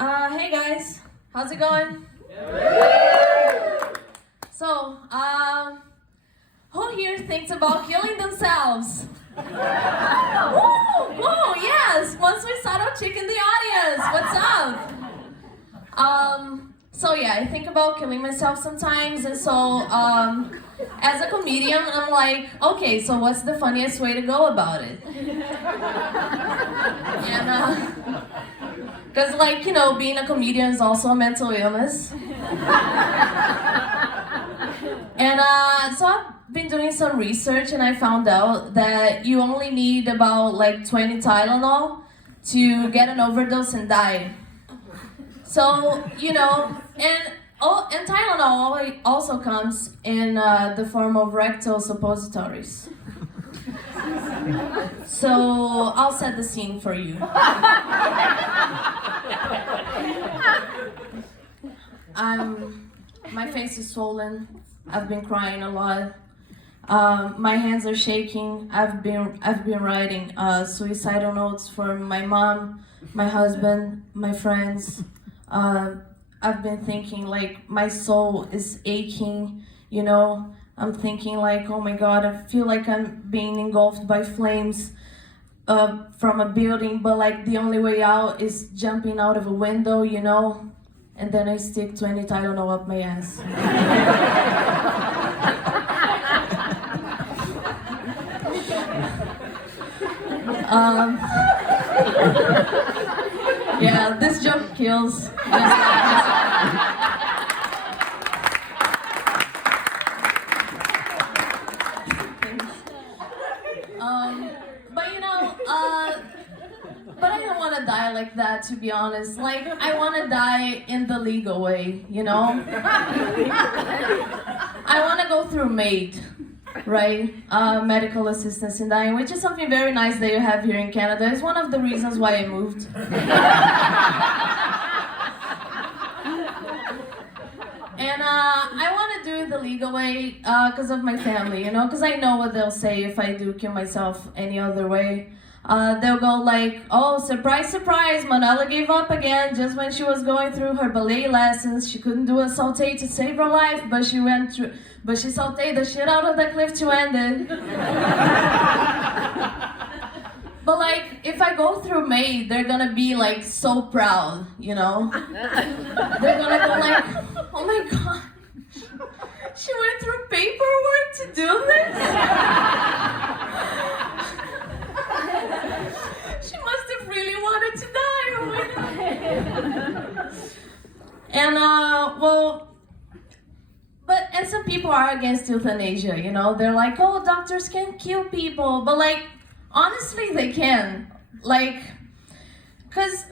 Hey guys, how's it going? So, who here thinks about killing themselves? Woo, yes, one suicidal chick in the audience, what's up? So yeah, I think about killing myself sometimes, and so, as a comedian, I'm like, okay, so what's the funniest way to go about it? And, because, like, you know, being a comedian is also a mental illness. And so I've been doing some research and I found out that you only need about like 20 Tylenol to get an overdose and die. So, you know, and Tylenol also comes in the form of rectal suppositories. So I'll set the scene for you. My face is swollen. I've been crying a lot. My hands are shaking. I've been writing suicidal notes for my mom, my husband, my friends. I've been thinking like my soul is aching, you know. I'm thinking like, oh my God, I feel like I'm being engulfed by flames from a building, but like the only way out is jumping out of a window, you know? And then I stick 20 Tylenol up my ass. Yeah, this joke kills. But you know, but I don't want to die like that, to be honest. Like, I want to die in the legal way, you know? I want to go through MAID, right? Medical assistance in dying, which is something very nice that you have here in Canada. It's one of the reasons why I moved. And I want to do it the legal way because of my family, you know, because I know what they'll say if I do kill myself any other way. They'll go like, oh, surprise, surprise, Manuela gave up again just when she was going through her ballet lessons. She couldn't do a saute to save her life, but she sauteed the shit out of the cliff to end it. But like, if I go through MAID, they're gonna be like so proud, you know? They're gonna go like, oh my God, she went through paperwork to do this? She must have really wanted to die, oh my God. And well, and some people are against euthanasia, you know? They're like, oh, doctors can kill people, but like, honestly, they can. Like, cause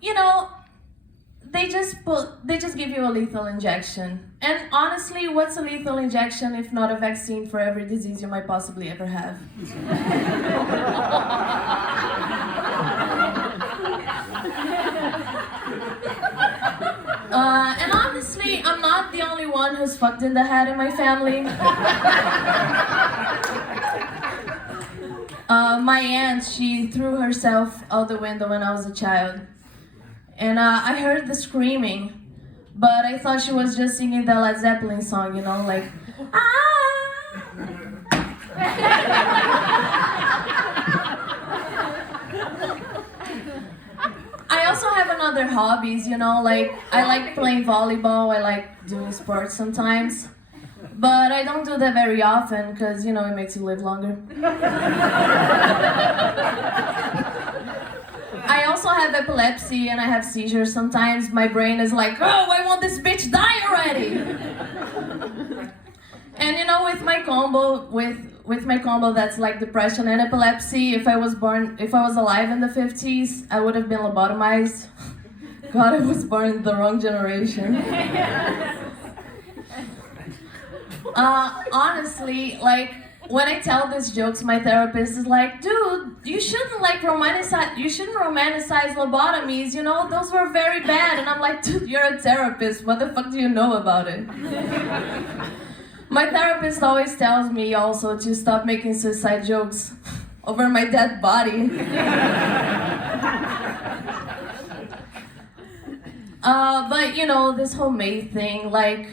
you know, they just give you a lethal injection. And honestly, what's a lethal injection if not a vaccine for every disease you might possibly ever have? And honestly, I'm not the only one who's fucked in the head in my family. My aunt, she threw herself out the window when I was a child. And I heard the screaming, but I thought she was just singing the Led Zeppelin song, you know, like, ah! I also have another hobbies, you know, like, I like playing volleyball, I like doing sports sometimes. But I don't do that very often because, you know, it makes you live longer. I also have epilepsy and I have seizures sometimes. My brain is like, oh, why won't this bitch die already? And you know, with my combo that's like depression and epilepsy, if I was alive in the 50s, I would have been lobotomized. God, I was born in the wrong generation. Honestly, like, when I tell these jokes, my therapist is like, dude, you shouldn't romanticize lobotomies, you know, those were very bad. And I'm like, dude, you're a therapist, what the fuck do you know about it? My therapist always tells me also to stop making suicide jokes over my dead body. But you know, this whole MAID thing, like,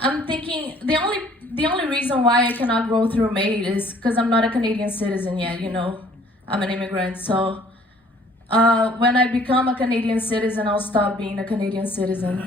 I'm thinking the only reason why I cannot go through MAID is because I'm not a Canadian citizen yet. You know, I'm an immigrant. So when I become a Canadian citizen, I'll stop being a Canadian citizen.